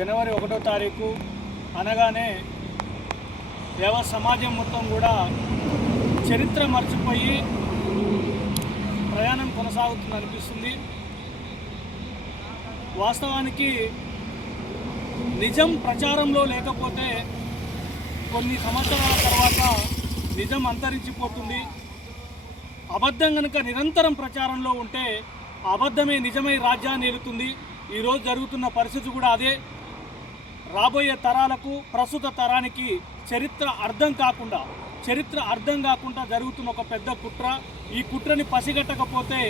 జనవరి 1వ తారీఖు అనగానే యావత్ సమాజం మొత్తం కూడా చరిత్ర మర్చిపోయి ప్రయాణం కొనసాగుతుంది అనిపిస్తుంది. వాస్తవానికి నిజం ప్రచారంలో లేకపోతే కొన్ని సంవత్సరాల తర్వాత నిజం అంతరించిపోతుంది. అబద్ధం కనుక నిరంతరం ప్రచారంలో ఉంటే అబద్ధమే నిజమై రాజ్యాన్ని ఏలుతుంది. ఈరోజు జరుగుతున్న పరిస్థితి కూడా అదే. రాబోయే తరాలకు ప్రస్తుత తరానికి చరిత్ర అర్థం కాకుండా జరుగుతున్న ఒక పెద్ద కుట్ర. ఈ కుట్రని పసిగట్టకపోతే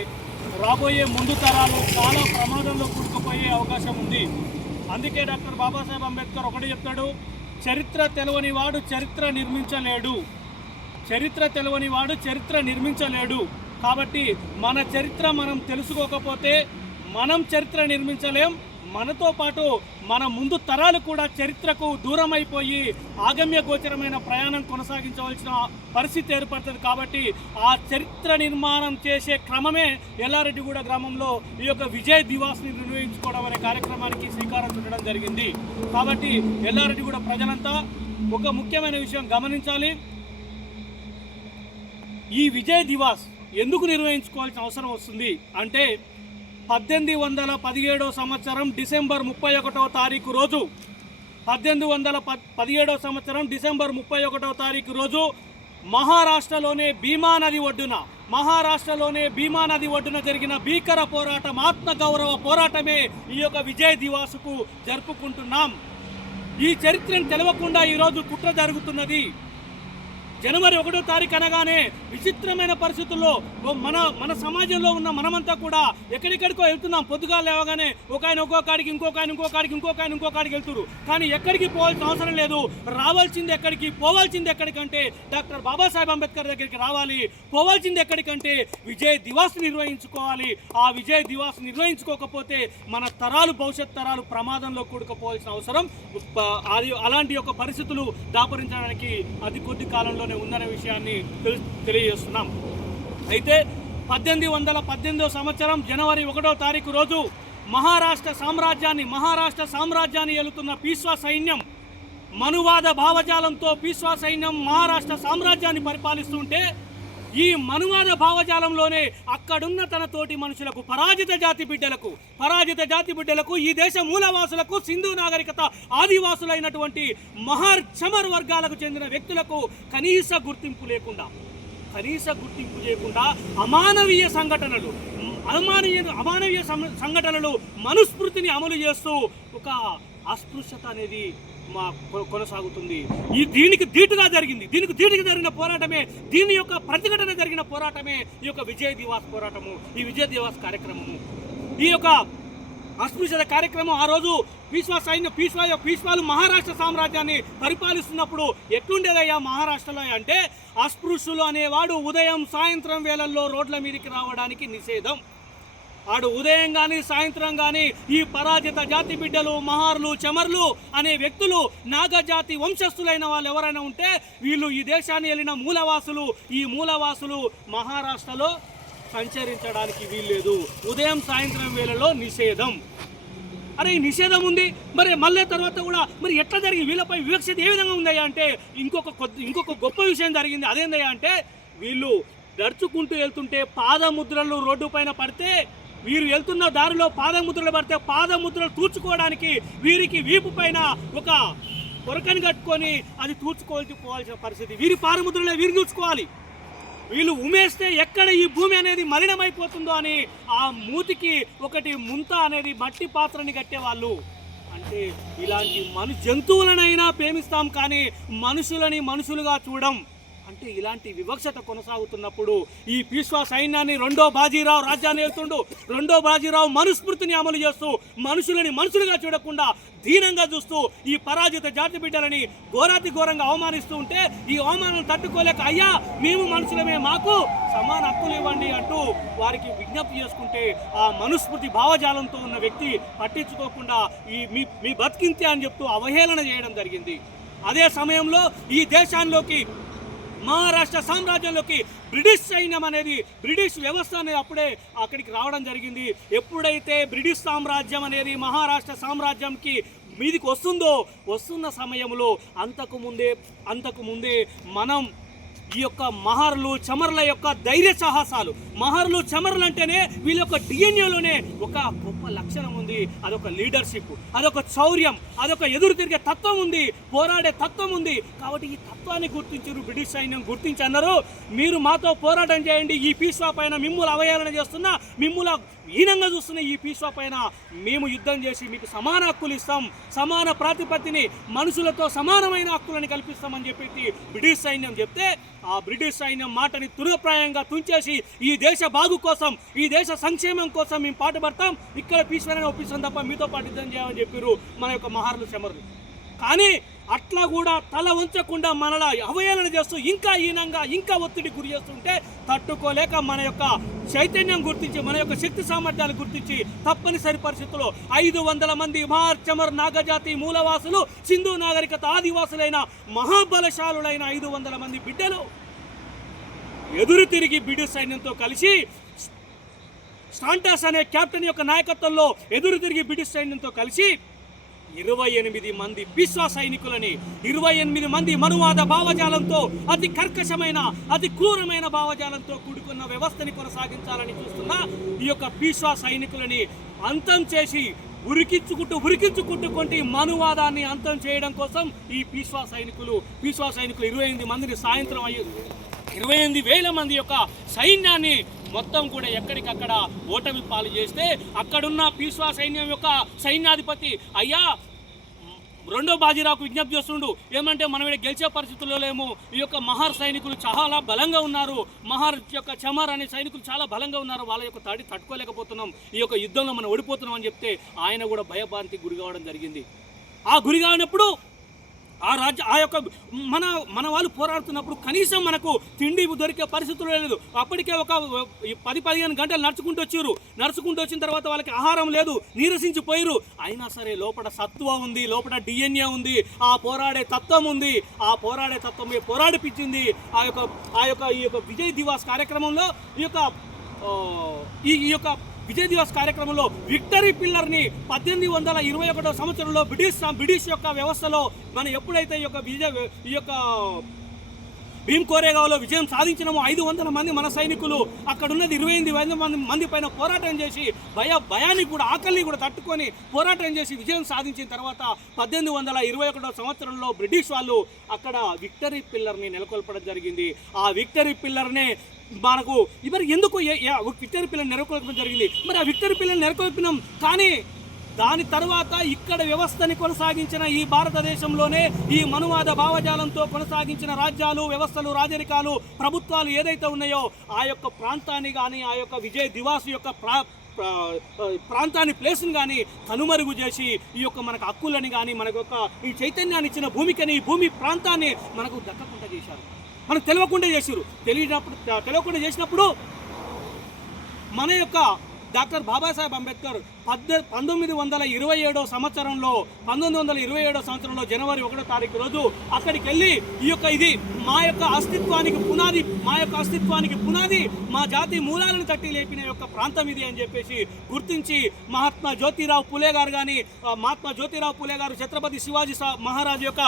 రాబోయే ముందు తరాలు చాలా ప్రమాదంలో కూరుకుపోయే అవకాశం ఉంది. అందుకే డాక్టర్ బాబాసాహెబ్ అంబేద్కర్ ఒకటి చెప్తాడు, చరిత్ర తెలవని వాడు చరిత్ర నిర్మించలేడు. కాబట్టి మన చరిత్ర మనం తెలుసుకోకపోతే మనం చరిత్ర నిర్మించలేం. మనతో పాటు మన ముందు తరాలు కూడా చరిత్రకు దూరం అయిపోయి ఆగమ్య గోచరమైన ప్రయాణం కొనసాగించవలసిన పరిస్థితి ఏర్పడుతుంది. కాబట్టి ఆ చరిత్ర నిర్మాణం చేసే క్రమమే ఎల్లారెడ్డిగూడ గ్రామంలో ఈ యొక్క విజయ్ దివాస్ని నిర్వహించుకోవడం అనే కార్యక్రమానికి శ్రీకారం చుట్టడం జరిగింది. కాబట్టి ఎల్లారెడ్డిగూడ ప్రజలంతా ఒక ముఖ్యమైన విషయం గమనించాలి. ఈ విజయ్ దివాస్ ఎందుకు నిర్వహించుకోవాల్సిన అవసరం వస్తుంది అంటే 1817 సంవత్సరం డిసెంబర్ 31వ తారీఖు రోజు 1817 సంవత్సరం డిసెంబర్ 31వ తారీఖు రోజు మహారాష్ట్రలోనే భీమా నది ఒడ్డున జరిగిన భీకర పోరాటం, ఆత్మగౌరవ పోరాటమే ఈ యొక్క విజయ్ దివాసుకు జరుపుకుంటున్నాం. ఈ చరిత్రను తెలవకుండా ఈరోజు కుట్ర జరుగుతున్నది. జనవరి 1వ తారీఖు అనగానే విచిత్రమైన పరిస్థితుల్లో మన సమాజంలో ఉన్న మనమంతా కూడా ఎక్కడికో వెళ్తున్నాం. పొద్దుగా లేవగానే ఒక ఆయన ఇంకో కాడికి వెళ్తున్నారు. కానీ ఎక్కడికి పోవాల్సిన అవసరం లేదు. రావాల్సింది ఎక్కడికి, పోవాల్సింది ఎక్కడికంటే డాక్టర్ బాబాసాహెబ్ అంబేద్కర్ దగ్గరికి రావాలి. పోవాల్సింది ఎక్కడికంటే విజయ్ దివాస్ నిర్వహించుకోవాలి. ఆ విజయ్ దివాస్ నిర్వహించుకోకపోతే మన తరాలు, భవిష్యత్ తరాలు ప్రమాదంలో కూడుకుపోవాల్సిన అవసరం అలాంటి యొక్క పరిస్థితులు దాపరించడానికి అతి కొద్ది కాలంలో ఉందనే విషయాన్ని తెలియజేస్తున్నాం. అయితే 1818 సంవత్సరం జనవరి 1వ తారీఖు రోజు మహారాష్ట్ర సామ్రాజ్యాన్ని ఏలుతున్న పీష్వా సైన్యం, మనువాద భావజాలంతో పీష్వా సైన్యం మహారాష్ట్ర సామ్రాజ్యాన్ని పరిపాలిస్తుంటే ఈ మనువాద భావజాలంలోనే అక్కడున్న తన తోటి మనుషులకు, పరాజిత జాతి బిడ్డలకు ఈ దేశ మూలవాసులకు, సింధు నాగరికత ఆదివాసులైనటువంటి మహర్ చమర్ వర్గాలకు చెందిన వ్యక్తులకు కనీస గుర్తింపు లేకుండా అమానవీయ సంఘటనలు మనుస్మృతిని అమలు చేస్తూ ఒక అస్పృశ్యత అనేది కొనసాగుతుంది. దీనికి ధీటుగా జరిగిన పోరాటమే, దీని యొక్క ప్రతిఘటన జరిగిన పోరాటమే ఈ యొక్క విజయ్ దివాస్ పోరాటము, ఈ విజయ్ దివాస్ కార్యక్రమము. ఈ యొక్క అస్పృశ్యత కార్యక్రమం ఆ రోజు పీష్వాలు మహారాష్ట్ర సామ్రాజ్యాన్ని పరిపాలిస్తున్నప్పుడు ఎట్లుండేదయ్యా మహారాష్ట్రలో అంటే అస్పృశ్యులు అనేవాడు ఉదయం సాయంత్రం వేళల్లో రోడ్ల మీదకి రావడానికి నిషేధం. ఆడు ఉదయం కానీ సాయంత్రం కానీ ఈ పరాజిత జాతి బిడ్డలు, మహార్లు, చమర్లు అనే వ్యక్తులు, నాగజాతి వంశస్థులైన వాళ్ళు ఎవరైనా ఉంటే వీళ్ళు ఈ దేశాన్ని వెళ్ళిన మూలవాసులు మహారాష్ట్రలో సంచరించడానికి వీల్లేదు. ఉదయం సాయంత్రం వేళలో నిషేధం. అరే ఈ నిషేధం ఉంది, మరి మళ్ళీ తర్వాత కూడా మరి ఎట్లా జరిగింది, వీళ్ళపై వివక్షత ఏ విధంగా ఉందయ్యా అంటే ఇంకొక గొప్ప విషయం జరిగింది. అదేందయ్యా అంటే వీళ్ళు నడుచుకుంటూ వెళ్తుంటే పాదముద్రలు రోడ్డు పైన పడితే, వీరు వెళ్తున్న దారిలో పాదముద్రలు పడితే పాదముద్రలు తూర్చుకోవడానికి వీరికి వీపు పైన ఒక పొరకని కట్టుకొని అది తూర్చుకోవాల్సిన పరిస్థితి. వీరి పాదముద్రలే వీరు తూర్చుకోవాలి. వీళ్ళు ఉమేస్తే ఎక్కడ ఈ భూమి అనేది మలినమైపోతుందో అని ఆ మూతికి ఒకటి ముంత అనేది మట్టి పాత్రని కట్టేవాళ్ళు. అంటే ఇలాంటి జంతువులనైనా ప్రేమిస్తాం కానీ మనుషులని మనుషులుగా చూడం. అంటే ఇలాంటి వివక్షత కొనసాగుతున్నప్పుడు ఈ పీష్వా సైన్యాన్ని రెండో బాజీరావు రాజ్యాన్ని వెళ్తుండు. రెండో బాజీరావు మనుస్మృతిని అమలు చేస్తూ మనుషులని మనుషులుగా చూడకుండా దీనంగా చూస్తూ ఈ పరాజిత జాతి బిడ్డలని ఘోరంగా అవమానిస్తూ ఉంటే ఈ అవమానం తట్టుకోలేక అయ్యా మేము మనుషులమే, మాకు సమాన హక్కులు ఇవ్వండి అంటూ వారికి విజ్ఞప్తి చేసుకుంటే ఆ మనుస్మృతి భావజాలంతో ఉన్న వ్యక్తి పట్టించుకోకుండా మీ బతికింతే అని చెప్తూ అవహేళన చేయడం జరిగింది. అదే సమయంలో ఈ దేశాల్లోకి మహారాష్ట్ర సామ్రాజ్యంలోకి బ్రిటిష్ సైన్యం అనేది, బ్రిటిష్ వ్యవస్థ అనేది అప్పుడే అక్కడికి రావడం జరిగింది. ఎప్పుడైతే బ్రిటిష్ సామ్రాజ్యం అనేది మహారాష్ట్ర సామ్రాజ్యంకి మీదికి వస్తున్న సమయంలో అంతకుముందే మనం ఈ యొక్క మహర్లు చమర్ల యొక్క ధైర్య సాహసాలు, మహర్లు చమర్లు అంటేనే వీళ్ళ యొక్క డిఎన్ఏలోనే ఒక గొప్ప లక్షణం ఉంది. అదొక లీడర్షిప్, అదొక శౌర్యం, అదొక ఎదురు తిరిగే తత్వం ఉంది, పోరాడే తత్వం ఉంది. కాబట్టి ఈ తత్వాన్ని గుర్తించారు బ్రిటిష్ సైన్యం. గుర్తించి అన్నారు, మీరు మాతో పోరాటం చేయండి, ఈ పీష్వా పైన మిమ్ముల అవహేళన చేస్తున్నా, మిమ్ముల హీనంగా చూస్తున్న ఈ పీష్వా పైన మేము యుద్ధం చేసి మీకు సమాన హక్కులు ఇస్తాం, సమాన ప్రాతిపత్తిని, మనుషులతో సమానమైన హక్కులను కల్పిస్తామని చెప్పి బ్రిటిష్ సైన్యం చెప్తే, ఆ బ్రిటిష్ సైన్యం మాటని తురుగప్రాయంగా తుంచేసి ఈ దేశ బాగు కోసం, ఈ దేశ సంక్షేమం కోసం మేము పాటుపడతాం, ఇక్కడ పీష్వాని ఒప్పిస్తాం తప్ప మీతో పాటు యుద్ధం చేయమని చెప్పారు మన యొక్క మహర్లు చమర్లు. కానీ అట్లా కూడా తల ఉంచకుండా మనలా అవహేళన చేస్తూ ఇంకా హీనంగా ఇంకా ఒత్తిడి గురి చేస్తుంటే తట్టుకోలేక మన యొక్క చైతన్యం గుర్తించి, మన యొక్క శక్తి సామర్థ్యాలు గుర్తించి తప్పనిసరి పరిస్థితుల్లో 500 మంది మహర్ చమర్ నాగజాతి మూలవాసులు, సింధు నాగరికత ఆదివాసులైన మహాబలశాలులైన 500 మంది బిడ్డలు ఎదురు తిరిగి బ్రిటిష్ సైన్యంతో కలిసి స్టాంటాస్ అనే కెప్టెన్ యొక్క నాయకత్వంలో ఎదురు తిరిగి బ్రిటిష్ సైన్యంతో కలిసి 28 మంది పీష్వా సైనికులని, 28 మంది మనువాద భావజాలంతో, అతి కర్కశమైన అతి క్రూరమైన భావజాలంతో కూడుకున్న వ్యవస్థని కొనసాగించాలని చూస్తున్న ఈ యొక్క పీష్వా సైనికులని అంతం చేసి ఉరికించుకుంటూ మనువాదాన్ని అంతం చేయడం కోసం ఈ పీష్వా సైనికులు 28 మందిని సాయంత్రం 28,000 మంది యొక్క సైన్యాన్ని మొత్తం కూడా ఎక్కడికక్కడ ఓటమి పాలు చేస్తే, అక్కడున్న పీష్వా సైన్యం యొక్క సైన్యాధిపతి అయ్యా రెండో బాజీరావుకు విజ్ఞప్తి చేస్తుండు, ఏమంటే మనం ఇక్కడ గెలిచే పరిస్థితుల్లో లేము, ఈ యొక్క మహర్ సైనికులు చాలా బలంగా ఉన్నారు, మహర్ యొక్క చమర్ అనే సైనికులు చాలా బలంగా ఉన్నారు, వాళ్ళ యొక్క తాడి తట్టుకోలేకపోతున్నాం, ఈ యొక్క యుద్ధంలో మనం ఓడిపోతున్నాం అని చెప్తే ఆయన కూడా భయభ్రాంతికి గురి కావడం జరిగింది. ఆ గురి కానప్పుడు ఆ యొక్క మన వాళ్ళు పోరాడుతున్నప్పుడు కనీసం మనకు తిండి దొరికే పరిస్థితులు లేదు. అప్పటికే ఒక 10-15 గంటలు నడుచుకుంటూ వచ్చిన తర్వాత వాళ్ళకి ఆహారం లేదు, నీరసించిపోయారు. అయినా సరే లోపల సత్వ ఉంది, లోపల డిఎన్ఏ ఉంది, ఆ పోరాడే తత్వం ఉంది. ఆ పోరాడే తత్వమే పోరాడిపించింది. ఈ యొక్క విజయ్ దివాస్ కార్యక్రమంలో ఈ యొక్క విజయ్ దివాస్ కార్యక్రమంలో విక్టరీ పిల్లర్ని 1821 సంవత్సరంలో బ్రిటిష్ యొక్క వ్యవస్థలో మనం ఎప్పుడైతే ఈ యొక్క భీమ్ కోరేగావ్లో విజయం సాధించినాము, 500 మంది మన సైనికులు అక్కడున్నది 28 మంది పైన పోరాటం చేసి భయాన్ని కూడా ఆకలిని కూడా తట్టుకొని పోరాటం చేసి విజయం సాధించిన తర్వాత 1821 సంవత్సరంలో బ్రిటిష్ వాళ్ళు అక్కడ విక్టరీ పిల్లర్ని నెలకొల్పడం జరిగింది. ఆ విక్టరీ పిల్లర్నే మనకు మరి ఎందుకు విక్టరీ పిల్లర్ని నెలకొల్పడం జరిగింది? మరి ఆ విక్టరీ పిల్లర్ని నెలకొల్పినాం, కానీ దాని తర్వాత ఇక్కడ వ్యవస్థని కొనసాగించిన ఈ భారతదేశంలోనే ఈ మనువాద భావజాలంతో కొనసాగించిన రాజ్యాలు, వ్యవస్థలు, రాజరికాలు, ప్రభుత్వాలు ఏదైతే ఉన్నాయో ఆ యొక్క ప్రాంతాన్ని కానీ, ఆ యొక్క విజయ్ దివాస్ యొక్క ప్రాంతాన్ని ప్లేస్ని కానీ కనుమరుగు చేసి ఈ యొక్క మనకు హక్కులని కానీ, మనకు యొక్క ఈ చైతన్యాన్ని ఇచ్చిన భూమికని, ఈ భూమి ప్రాంతాన్ని మనకు దక్కకుండా చేశారు, మనకు తెలియకుండా చేశారు. తెలియకుండా చేసినప్పుడు మన యొక్క డాక్టర్ బాబాసాహెబ్ అంబేద్కర్ 1927 సంవత్సరంలో జనవరి 1వ తారీఖు రోజు అక్కడికి వెళ్ళి ఇది మా యొక్క అస్తిత్వానికి పునాది, మా జాతి మూలాలను తట్టి లేపిన యొక్క ప్రాంతం ఇది అని చెప్పేసి గుర్తించి మహాత్మా జ్యోతిరావు పూలే గారు ఛత్రపతి శివాజీ మహారాజు యొక్క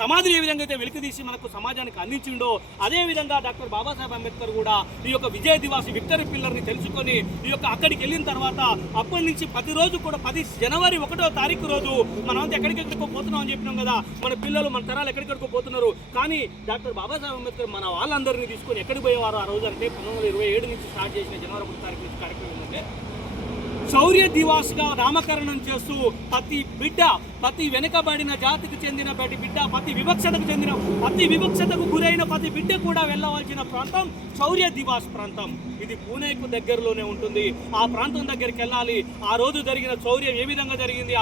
సమాధిని ఏ విధంగా అయితే వెలికితీసి మనకు సమాజానికి అందించిండో, అదే విధంగా డాక్టర్ బాబాసాహెబ్ అంబేద్కర్ కూడా ఈ యొక్క విజయ్ దివాస్ విక్టరీ పిల్లర్ని తెలుసుకొని ఈ యొక్క అక్కడికి వెళ్ళిన తర్వాత అప్పటి నుంచి ప్రతిరోజు కూడా జనవరి 1వ తారీఖు రోజు మనం ఎక్కడికెక్కడికో పోతున్నాం అని చెప్పినాం కదా, మన పిల్లలు మన తరాలు ఎక్కడికెక్కడికో పోతున్నారు. కానీ డాక్టర్ బాబాసాహెబ్ అంబేద్కర్ మన వాళ్ళందరినీ తీసుకొని ఎక్కడికి పోయేవారు ఆ రోజు అంటే 1927 నుంచి స్టార్ట్ చేసిన జనవరి 1వ తారీఖు నుంచి కార్యక్రమం ఏంటంటే శౌర్య దివాస్గా నామకరణం చేస్తూ ప్రతి వెనుకబడిన జాతికి చెందిన బిడ్డ, ప్రతి వివక్షతకు గురైన ప్రతి బిడ్డ కూడా వెళ్ళవలసిన ప్రాంతం శౌర్య దివాస్ ప్రాంతం. ఇది పూణేకు దగ్గరలోనే ఉంటుంది. ఆ ప్రాంతం దగ్గరికి వెళ్ళాలి. ఆ రోజు జరిగిన శౌర్యం ఏ విధంగా జరిగింది,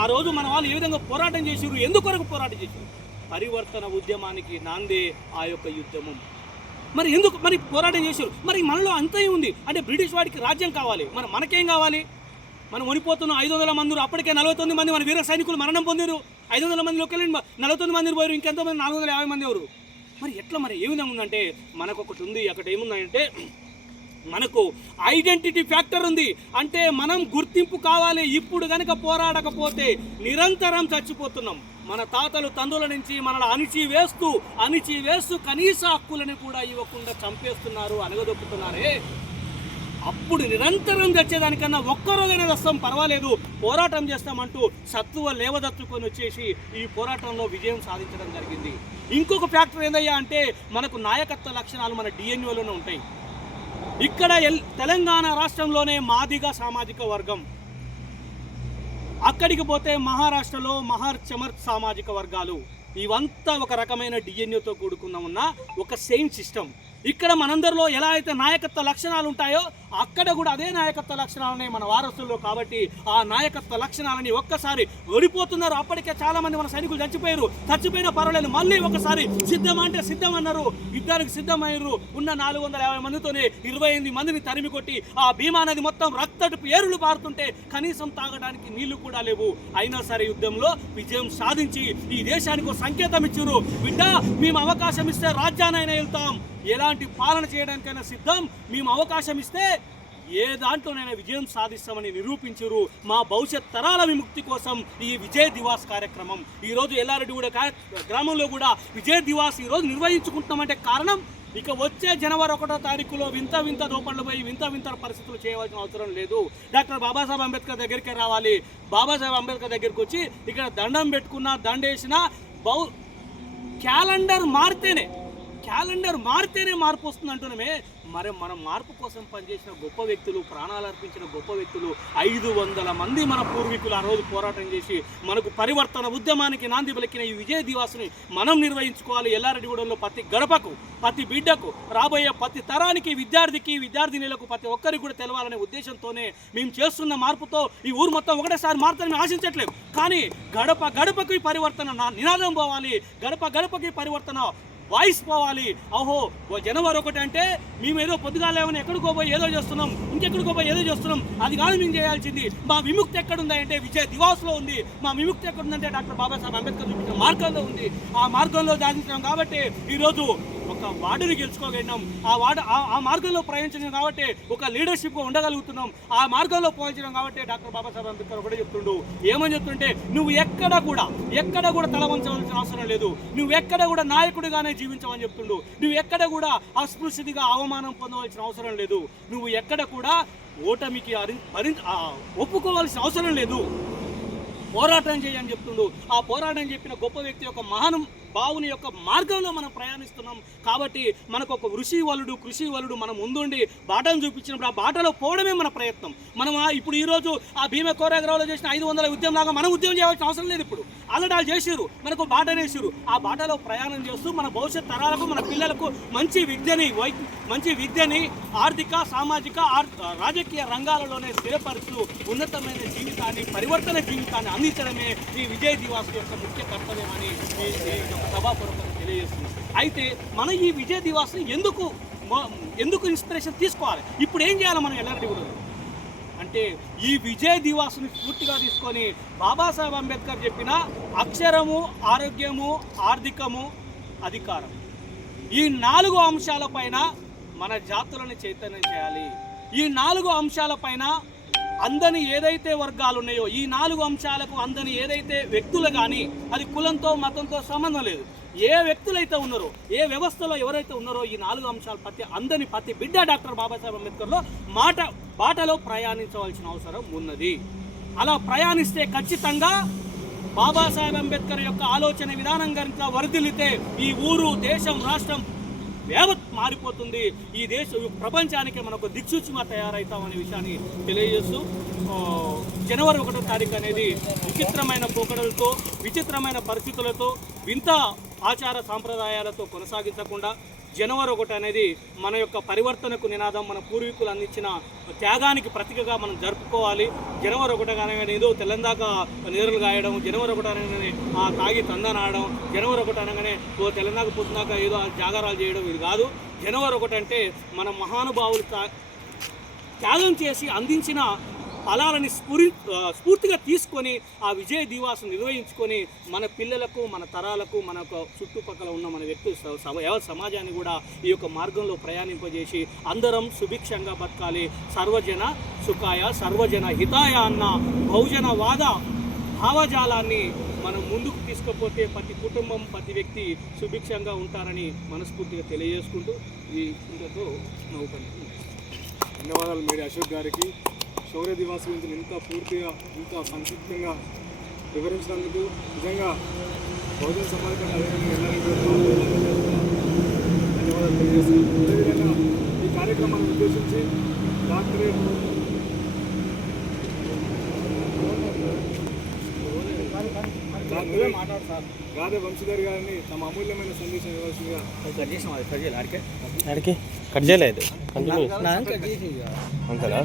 ఆ రోజు మన వాళ్ళు ఏ విధంగా పోరాటం చేసారు, ఎందుకొరకు పోరాటం చేశారు, పరివర్తన ఉద్యమానికి నాందే ఆ యొక్క యుద్ధము. మరి ఎందుకు పోరాటం చేశారు? మరి మనలో అంతే ఉంది అంటే బ్రిటిష్ వాడికి రాజ్యం కావాలి, మనకేం కావాలి? మనం వణిపోతున్నాం. 500 మంది, అప్పటికే 49 మంది మన వీర సైనికులు మరణం పొందారు. 500 మందిలోకి వెళ్ళి 49 మంది పోయారు, ఇంకెంతమంది 450 మంది ఎవరు? మరి ఎట్లా ఏ విధంగా ఉందంటే మనకు ఒకటి ఉంది. అక్కడ ఏముందంటే మనకు ఐడెంటిటీ ఫ్యాక్టర్ ఉంది. అంటే మనం గుర్తింపు కావాలి. ఇప్పుడు కనుక పోరాడకపోతే నిరంతరం చచ్చిపోతున్నాం. మన తాతలు తండ్రుల నుంచి మనల్ని అణిచివేస్తూ కనీస హక్కులను కూడా ఇవ్వకుండా చంపేస్తున్నారు, అనగదొక్కుతున్నారే. అప్పుడు నిరంతరం తెచ్చేదానికన్నా ఒక్కరోజైనా వస్తాం, పర్వాలేదు, పోరాటం చేస్తామంటూ సత్తువ లేవదత్తుకొని వచ్చేసి ఈ పోరాటంలో విజయం సాధించడం జరిగింది. ఇంకొక ఫ్యాక్టర్ ఏందయ్యా అంటే మనకు నాయకత్వ లక్షణాలు మన డిఎన్ఏలోనే ఉంటాయి. ఇక్కడ తెలంగాణ రాష్ట్రంలోనే మాదిగ సామాజిక వర్గం, అక్కడికి పోతే మహారాష్ట్రలో మహర్ చమర్ సామాజిక వర్గాలు, ఇవంతా ఒక రకమైన డిఎన్ఏతో కూడుకున్న ఒక సేమ్ సిస్టమ్. ఇక్కడ మనందరిలో ఎలా అయితే నాయకత్వ లక్షణాలు ఉంటాయో అక్కడ కూడా అదే నాయకత్వ లక్షణాలనే మన వారసుల్లో. కాబట్టి ఆ నాయకత్వ లక్షణాలని ఒక్కసారి ఓడిపోతున్నారు. అప్పటికే చాలా మంది మన సైనికులు చచ్చిపోయినా పర్వాలేదు, మళ్ళీ ఒకసారి సిద్ధం అంటే సిద్ధం అన్నారు, యుద్ధానికి సిద్ధమయ్యారు. ఉన్న 450 మందితోనే 28 మందిని తరిమి కొట్టి ఆ భీమా నది మొత్తం రక్తపు ఏరులు పారుతుంటే కనీసం తాగడానికి నీళ్లు కూడా లేవు. అయినా సరే యుద్ధంలో విజయం సాధించి ఈ దేశానికి ఒక సంకేతం ఇచ్చారు. బిడ్డ, మేము అవకాశం ఇస్తే రాజ్యాన్నైనా వెళ్తాం, ఎలాంటి పాలన చేయడానికైనా సిద్ధం, మేము అవకాశం ఇస్తే ఏ దాంట్లోనైనా విజయం సాధిస్తామని నిరూపించరు. మా భవిష్యత్ తరాల విముక్తి కోసం ఈ విజయ్ దివాస్ కార్యక్రమం ఈరోజు ఎల్లారెడ్డిగూడ గ్రామంలో కూడా విజయ్ దివాస్ ఈరోజు నిర్వహించుకుంటామంటే కారణం, ఇక వచ్చే జనవరి 1వ తారీఖులో వింత దోపళ్ళు పోయి వింత పరిస్థితులు చేయవలసిన అవసరం లేదు. డాక్టర్ బాబాసాహెబ్ అంబేద్కర్ దగ్గరికి రావాలి. బాబాసాహెబ్ అంబేద్కర్ దగ్గరికి వచ్చి ఇక్కడ దండం పెట్టుకున్న, దండేసిన, క్యాలెండర్ మారితేనే మార్పు వస్తుంది అంటున్నామే. మరి మనం మార్పు కోసం పనిచేసిన గొప్ప వ్యక్తులు, ప్రాణాలు అర్పించిన గొప్ప వ్యక్తులు 500 మంది మన పూర్వీకులు ఆ రోజు పోరాటం చేసి మనకు పరివర్తన ఉద్యమానికి నాంది పలికిన ఈ విజయ్ దివాస్ని మనం నిర్వహించుకోవాలి. ఎల్లారెడ్డిగూడెంలో ప్రతి గడపకు, ప్రతి బిడ్డకు, రాబోయే ప్రతి తరానికి, విద్యార్థినులకు ప్రతి ఒక్కరికి కూడా తెలవాలనే ఉద్దేశంతోనే మేము చేస్తున్న మార్పుతో ఈ ఊరు మొత్తం ఒకటేసారి మారుతారని ఆశించట్లేదు. కానీ గడపకి పరివర్తన నినాదం పోవాలి, గడపకి పరివర్తన వాయిస్ పోవాలి. ఓహో, జనవరి 1 అంటే మేము ఏదో పొద్దుగాల ఏమైనా ఎక్కడికో పోయి ఏదో చేస్తున్నాం, ఇంకెక్కడికో పోయి ఏదో చేస్తున్నాం, అది కాదు మేము చేయాల్సింది. మా విముక్తి ఎక్కడుందంటే విజయ్ దివాస్లో ఉంది. మా విముక్తి ఎక్కడుందంటే డాక్టర్ బాబాసాహెబ్ అంబేద్కర్ చూపించిన మార్గంలో ఉంది. ఆ మార్గంలో సాధించాం కాబట్టి ఈరోజు ఒక వార్డుని గెలుచుకోగలిగినాం. ఆ మార్గంలో ప్రయాణించాం కాబట్టి ఒక లీడర్షిప్గా ఉండగలుగుతున్నాం. ఆ మార్గంలో పోయించడం కాబట్టి డాక్టర్ బాబాసాహెబ్ అంబేద్కర్ ఒకటే చెప్తుండు. ఏమని చెప్తుంటే, నువ్వు ఎక్కడ కూడా తల వంచవలసిన అవసరం లేదు, నువ్వు ఎక్కడ కూడా నాయకుడిగానే జీవించమని చెప్తుండు. నువ్వు ఎక్కడ కూడా అస్పృశ్యతగా అవమానం పొందవలసిన అవసరం లేదు, నువ్వు ఎక్కడ కూడా ఓటమికి ఒప్పుకోవాల్సిన అవసరం లేదు, పోరాటం చేయని చెప్తుండు. ఆ పోరాటం చెప్పిన గొప్ప వ్యక్తి యొక్క భావుని యొక్క మార్గంలో మనం ప్రయాణిస్తున్నాం. కాబట్టి మనకు ఒక కృషి వలుడు మన ముందుండి బాటను చూపించినప్పుడు ఆ బాటలో పోవడమే మన ప్రయత్నం. మనం ఇప్పుడు ఈరోజు ఆ భీమ కోరేగ్రావులో చేసిన 500 ఉద్యమం లాగా మనం ఉద్యమం చేయవలసిన అవసరం లేదు. ఇప్పుడు అల్లడాలు చేసిరు, మనకు బాటనేసిరు. ఆ బాటలో ప్రయాణం చేస్తూ మన భవిష్యత్ తరాలకు, మన పిల్లలకు మంచి విద్యని ఆర్థిక, సామాజిక, రాజకీయ రంగాలలోనే స్థిరపరుస్తూ ఉన్నతమైన జీవితాన్ని, పరివర్తన జీవితాన్ని అందించడమే ఈ విజయ్ దివాస్ యొక్క ముఖ్య కర్తవ్యమని సభాపూర్వకంగా తెలియజేస్తుంది. అయితే మన ఈ విజయ్ దివాస్ని ఎందుకు ఇన్స్పిరేషన్ తీసుకోవాలి, ఇప్పుడు ఏం చేయాలి మనం ఎల్లారెడ్డిగూడెంలో అంటే, ఈ విజయ్ దివాస్ని స్ఫూర్తిగా తీసుకొని బాబాసాహెబ్ అంబేద్కర్ చెప్పిన అక్షరము, ఆరోగ్యము, ఆర్థికము, అధికారం, ఈ 4 అంశాలపైన మన జాతులను చైతన్యం చేయాలి. ఈ 4 అంశాలపైన అందని ఏదైతే వర్గాలు ఉన్నాయో, ఈ 4 అంశాలకు అందని ఏదైతే వ్యక్తులు కానీ, అది కులంతో మతంతో సంబంధం లేదు, ఏ వ్యక్తులైతే ఉన్నారో, ఏ వ్యవస్థలో ఎవరైతే ఉన్నారో, ఈ 4 అంశాలు ప్రతి బిడ్డ డాక్టర్ బాబాసాహెబ్ అంబేద్కర్లో బాటలో ప్రయాణించవలసిన అవసరం ఉన్నది. అలా ప్రయాణిస్తే ఖచ్చితంగా బాబాసాహెబ్ అంబేద్కర్ యొక్క ఆలోచన విధానం కనుక వర్ధిల్లితే ఈ ఊరు, దేశం, రాష్ట్రం యావత్ మారిపోతుంది. ఈ ప్రపంచానికి మనకు దిక్సూచిగా తయారవుతామనే విషయాన్ని తెలియజేస్తూ, జనవరి 1వ తారీఖు అనేది విచిత్రమైన పోకడలతో, విచిత్రమైన పరిస్థితులతో, వింత ఆచార సాంప్రదాయాలతో కొనసాగించకుండా జనవరి 1 అనేది మన యొక్క పరివర్తనకు నినాదం, మన పూర్వీకులు అందించిన త్యాగానికి ప్రతీకగా మనం జరుపుకోవాలి. జనవరి 1 అనగానే ఏదో తెల్లందాకా నీరులు కాయడం, జనవరి 1 అనగానే తాగి తందనాడడం, జనవరి 1 అనగానే తెల్లందాక పొద్దునాక ఏదో జాగారాలు చేయడం, ఇది కాదు. జనవరి 1 అంటే మన మహానుభావులు త్యాగం చేసి అందించిన ఫలాలని స్ఫూర్తిగా తీసుకొని ఆ విజయ దివాసం నిర్వహించుకొని మన పిల్లలకు, మన తరాలకు, మన చుట్టుపక్కల ఉన్న మన యావత్ సమాజాన్ని కూడా ఈ యొక్క మార్గంలో ప్రయాణింపజేసి అందరం సుభిక్షంగా బతకాలి. సర్వజన సుఖాయ సర్వజన హితాయ అన్న బహుజనవాద భావజాలాన్ని మనం ముందుకు తీసుకపోతే ప్రతి కుటుంబం, ప్రతి వ్యక్తి సుభిక్షంగా ఉంటారని మనస్ఫూర్తిగా తెలియజేసుకుంటూ ఈ ఇంతతో ధన్యవాదాలు మేరీ అశోక్ గారికి. శౌర్య దివాస్ గురించి ఇంత పూర్తిగా, ఇంత సంక్షిప్తంగా వివరించినందుకు నిజంగా బహుజన సమాజ ధన్యవాదాలు తెలియజేస్తున్నాను. అదేవిధంగా ఈ కార్యక్రమాన్ని ఉద్దేశించి డాక్టరేట్ గాదే వంశీధర్ గారిని తమ అమూల్యమైన సందేశం ఇవ్వాల్సిందిగా కట్ చేయలేదు అంతేనా?